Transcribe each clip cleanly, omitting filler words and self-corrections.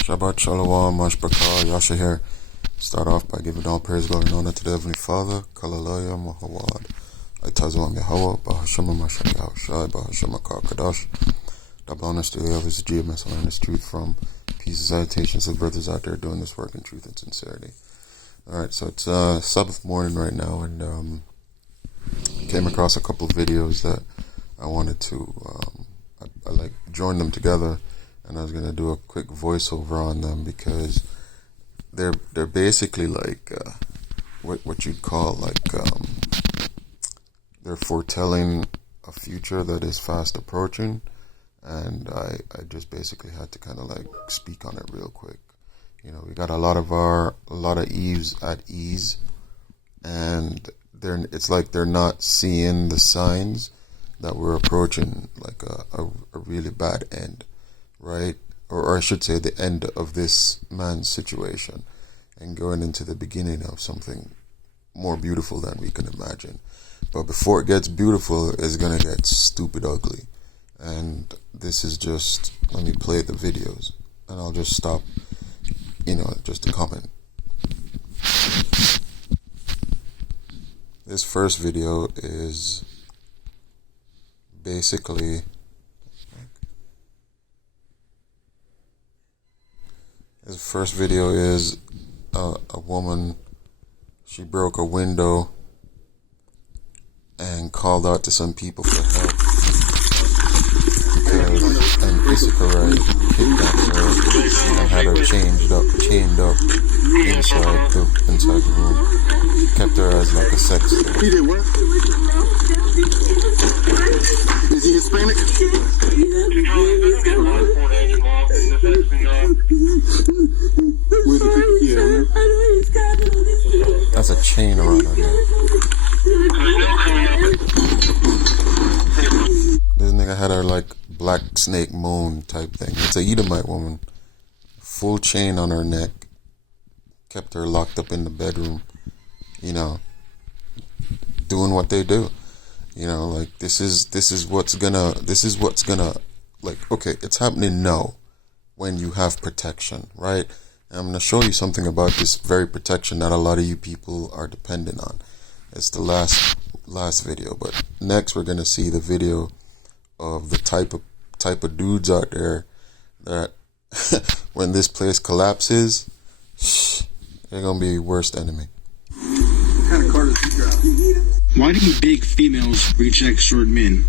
Shabbat Shalom, Mashbaka, Yasha here. Start off by giving all praise, glory, and honor to the Heavenly Father. Kalalaya, Mahawad. Aitazwa Yahweh, Bahashama Masha Yahushai, Bahashama Kakadash. Double honors to the Elvis GMS and honest truth from peace and salutations to the brothers out there doing this work in truth and sincerity. Alright, so it's Sabbath morning right now, and came across a couple of videos that I wanted to I join them together, and I was gonna do a quick voiceover on them because they're basically like what you'd call they're foretelling a future that is fast approaching, and I just basically had to kind of like speak on it real quick. You know, we got a lot of Eves at ease, and it's like they're not seeing the signs that we're approaching like a really bad end, right? Or I should say the end of this man's situation and going into the beginning of something more beautiful than we can imagine. But before it gets beautiful, it's gonna get stupid ugly. And this is just, let me play the videos and I'll just stop, just to comment. This first video is basically a woman. She broke a window and called out to some people for help because an Issachar kidnapped her and had her chained up inside the room. Kept her as like a sex slave. He did what? Is he Hispanic? That's a chain around her neck. This nigga had her like black snake moon type thing. It's a Edomite woman. Full chain on her neck. Kept her locked up in the bedroom. Doing what they do. Like this is what's gonna like, okay, it's happening now when you have protection, right? And I'm gonna show you something about this very protection that a lot of you people are dependent on. It's the last video, but next we're gonna see the video of the type of dudes out there that when this place collapses, they're gonna be worst enemy. Why do big females reject short men?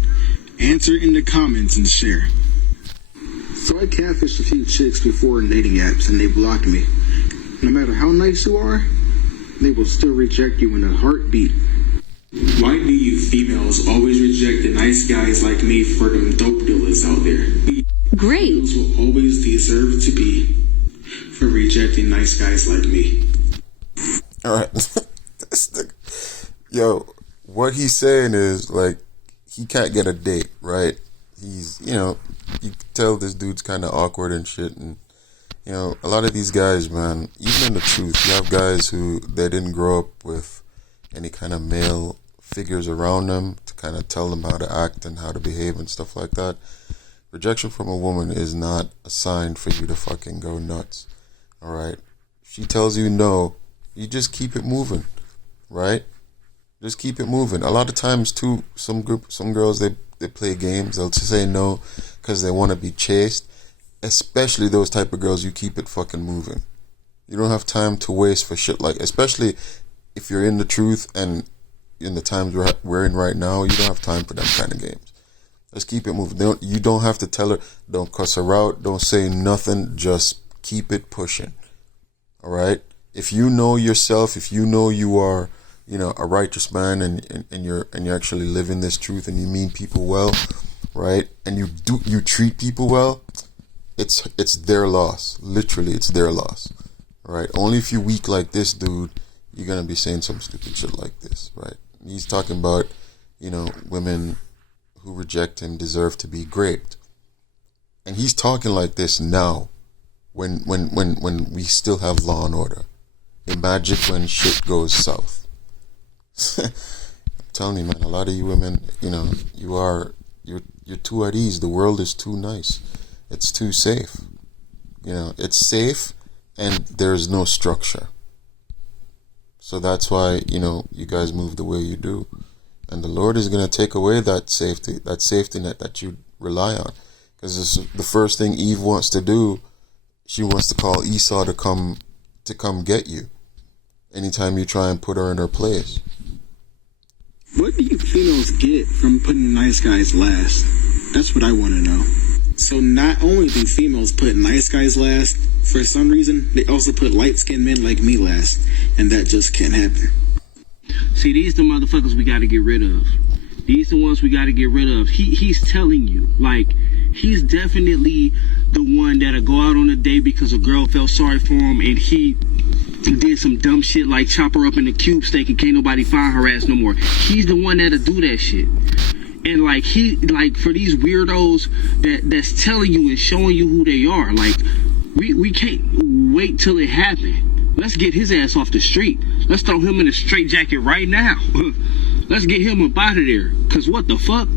Answer in the comments and share. So I catfished a few chicks before in dating apps and they blocked me. No matter how nice you are, they will still reject you in a heartbeat. Why do you females always reject the nice guys like me for them dope dealers out there? Great. Females will always deserve to be for rejecting nice guys like me. Alright. Yo, what he's saying is like he can't get a date, right? He's, you can tell this dude's kind of awkward and shit, and a lot of these guys, man, even in the truth, you have guys who they didn't grow up with any kind of male figures around them to kind of tell them how to act and how to behave and stuff like that. Rejection from a woman is not a sign for you to fucking go nuts. Alright? She tells you no, you just keep it moving, right? Just keep it moving. A lot of times too, some girls, they play games. They'll just say no because they want to be chased. Especially those type of girls, you keep it fucking moving. You don't have time to waste for shit like, especially if you're in the truth and in the times we're in right now, you don't have time for them kind of games. Just keep it moving. You don't have to tell her, don't cuss her out, don't say nothing, just keep it pushing. Alright? If you know yourself, if you know you are, a righteous man and you're actually living this truth and you mean people well, right? And you treat people well, it's their loss. Literally, it's their loss. Right? Only if you're weak like this dude, you're gonna be saying some stupid shit like this, right? He's talking about, women who reject him deserve to be raped. And he's talking like this now when we still have law and order. Imagine when shit goes south. I'm telling you, man, a lot of you women, you're too at ease. The world is too nice. It's too safe. it's safe and there's no structure. So that's why, you guys move the way you do. And the Lord is going to take away that safety net that you rely on. Because the first thing Eve wants to do, she wants to call Esau to come get you. Anytime you try and put her in her place. What do you females get from putting nice guys last? That's what I want to know. So not only do females put nice guys last, for some reason, they also put light-skinned men like me last. And that just can't happen. See, these the motherfuckers we gotta get rid of. These the ones we gotta get rid of. He's telling you, like, he's definitely the one that'll go out on a date because a girl felt sorry for him and he did some dumb shit like chop her up in a cube steak and can't nobody find her ass no more. He's the one that'll do that shit. And like for these weirdos that's telling you and showing you who they are, like we can't wait till it happened. Let's get his ass off the street. Let's throw him in a straitjacket right now. Let's get him up out of there. Cause what the fuck?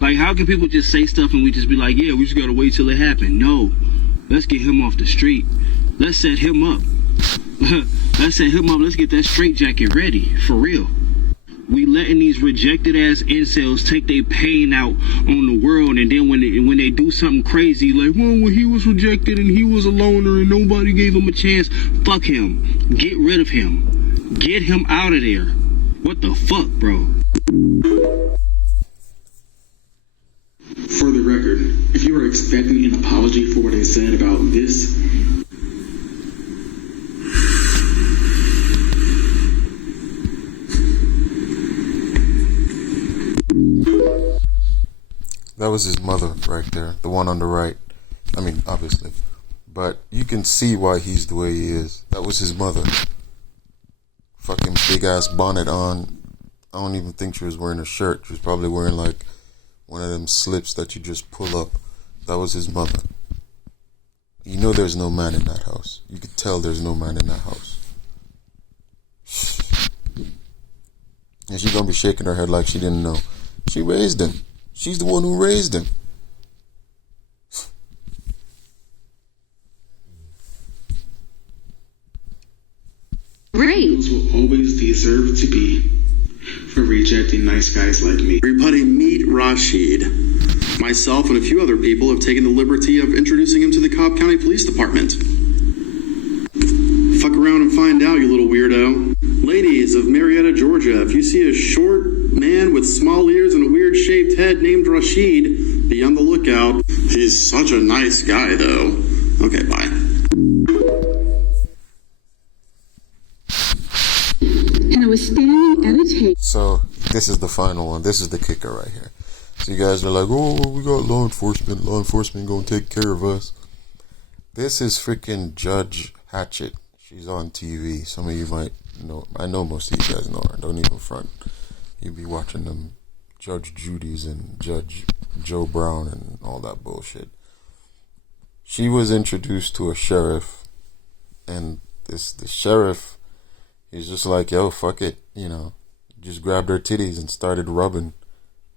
Like, how can people just say stuff and we just be like, yeah, we just gotta wait till it happened? No. Let's get him off the street. Let's set him up. Let's set him up. Let's get that straitjacket ready. For real. We letting these rejected ass incels take their pain out on the world, and then when they do something crazy like, well, he was rejected and he was a loner and nobody gave him a chance, fuck him. Get rid of him. Get him out of there. What the fuck, bro? For the record, if you are expecting an apology for what I said about this, that was his mother right there, the one on the right. I mean, obviously. But you can see why he's the way he is. That was his mother. Fucking big ass bonnet on. I don't even think she was wearing a shirt. She was probably wearing like one of them slips that you just pull up. That was his mother. You know there's no man in that house. You could tell there's no man in that house. And she's gonna be shaking her head like she didn't know. She raised him. She's the one who raised him. Great. Those will always deserve to be for rejecting nice guys like me. Everybody meet Rashid. Myself and a few other people have taken the liberty of introducing him to the Cobb County Police Department. Fuck around and find out, you little weirdo. Ladies of Marietta, Georgia, if you see a short man with small ears and a weird-shaped head named Rashid, be on the lookout. He's such a nice guy, though. Okay, bye. And I was standing at a table. So, this is the final one. This is the kicker right here. So you guys are like, oh, we got law enforcement. Law enforcement gonna take care of us. This is freaking Judge Hatchett. She's on TV. Some of you might know. I know most of you guys know her. Don't even front. You'd be watching them Judge Judy's and Judge Joe Brown and all that bullshit. She was introduced to a sheriff, and the sheriff, he's just like, yo, fuck it, just grabbed her titties and started rubbing.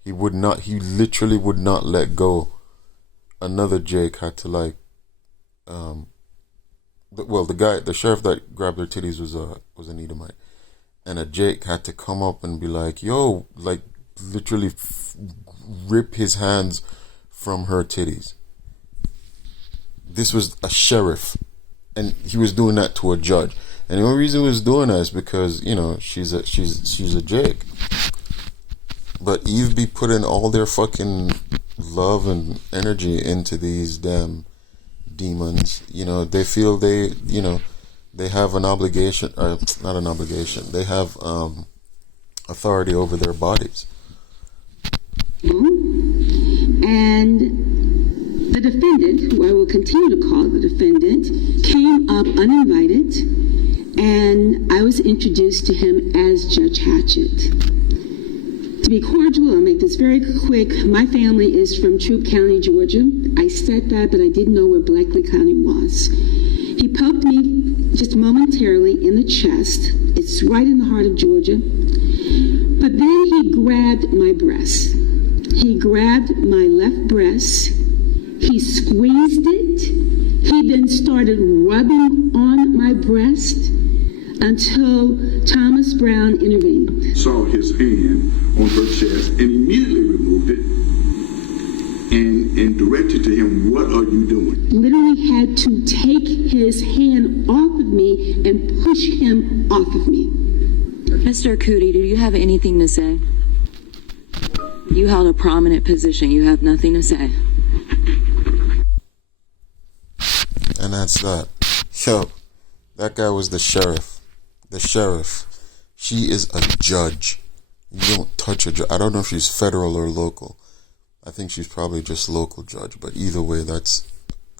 He literally would not let go. Another Jake had to the sheriff that grabbed her titties was an Edomite. And a Jake had to come up and be like, yo, like literally rip his hands from her titties. This was a sheriff, and he was doing that to a judge. And the only reason he was doing that is because, she's a Jake. But Eve be putting all their fucking love and energy into these damn demons. They feel they have an obligation, or not an obligation. They have authority over their bodies. And the defendant, who I will continue to call the defendant, came up uninvited, and I was introduced to him as Judge Hatchett. To be cordial, I'll make this very quick. My family is from Troup County, Georgia. I said that, but I didn't know where Blakely County was. He poked me just momentarily in the chest. It's right in the heart of Georgia. But then he grabbed my breast. He grabbed my left breast. He squeezed it. He then started rubbing on my breast until Thomas Brown intervened. Saw his hand on her chest and immediately removed it and directed to him, "What are you doing?" Literally had to take his hand off of me and push him off of me. Mr. Cootie, do you have anything to say? You held a prominent position. You have nothing to say. And that's that. Yo, that guy was the sheriff. The sheriff. She is a judge. You don't touch a judge. I don't know if she's federal or local. I think she's probably just local judge. But either way, that's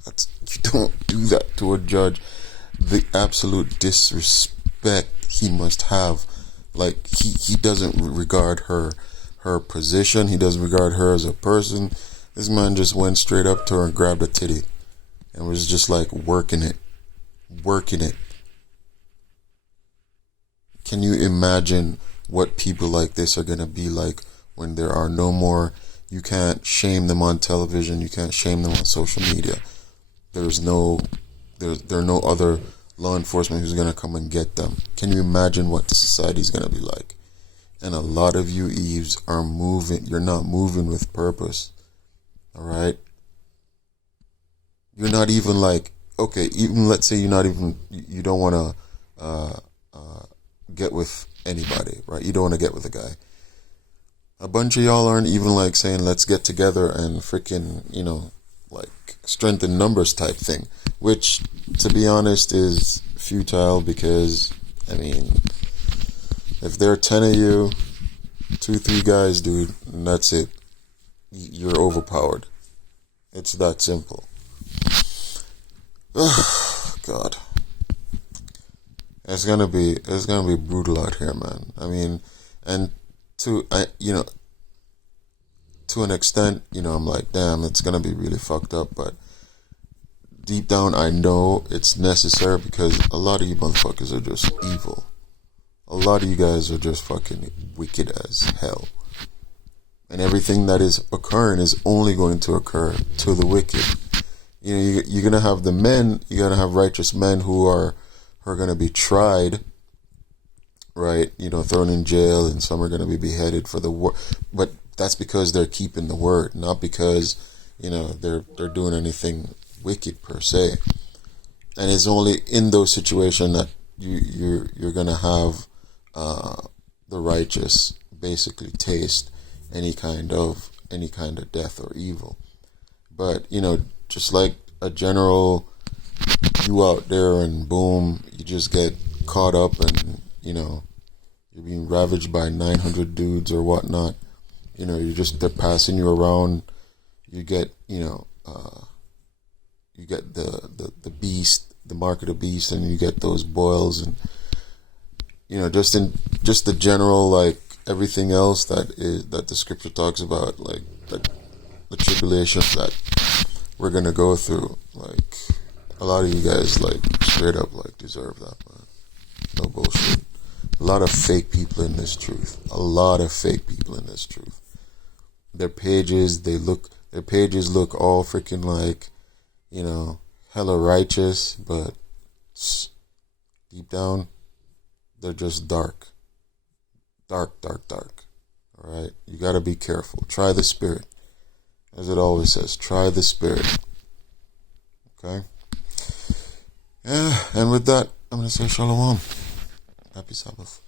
you don't do that to a judge. The absolute disrespect he must have. Like, he doesn't regard her position. He doesn't regard her as a person. This man just went straight up to her and grabbed a titty and was just like working it. Can you imagine what people like this are going to be like when there are no more? You can't shame them on television. You can't shame them on social media. There are no other law enforcement who's going to come and get them. Can you imagine what the society is going to be like? And a lot of you Eves are moving. You're not moving with purpose. All right? You're not even like, okay, even let's say you don't want to get with anybody, right? You don't want to get with a guy. A bunch of y'all aren't even like saying, let's get together and freaking, like strengthen numbers type thing, which, to be honest, is futile because, I mean, if there are 10 of you, 2-3 guys, dude, and that's it. You're overpowered. It's that simple. God. It's gonna be brutal out here, man. I mean, and to an extent, I'm like, damn, it's gonna be really fucked up, but deep down I know it's necessary because a lot of you motherfuckers are just evil. A lot of you guys are just fucking wicked as hell. And everything that is occurring is only going to occur to the wicked. You're going to have the men, you're going to have righteous men who are going to be tried, right? Thrown in jail, and some are going to be beheaded for the war. But that's because they're keeping the word, not because, they're doing anything wicked per se. And it's only in those situations that you're going to have the righteous basically taste any kind of death or evil. But just like a general, you out there and boom, you just get caught up and you're being ravaged by 900 dudes or whatnot. They're passing you around. You get you get the beast, the mark of the beast, and you get those boils and just the general, like, everything else that the scripture talks about, like the tribulations that we're gonna go through. Like, a lot of you guys, like, straight up, like, deserve that, man. No bullshit. A lot of fake people in this truth. Their pages look all freaking like, hella righteous, but deep down, they're just dark. Dark. Alright? You gotta be careful. Try the spirit. As it always says, try the spirit. Okay? Yeah, and with that, I'm gonna say shalom. Happy Sabbath.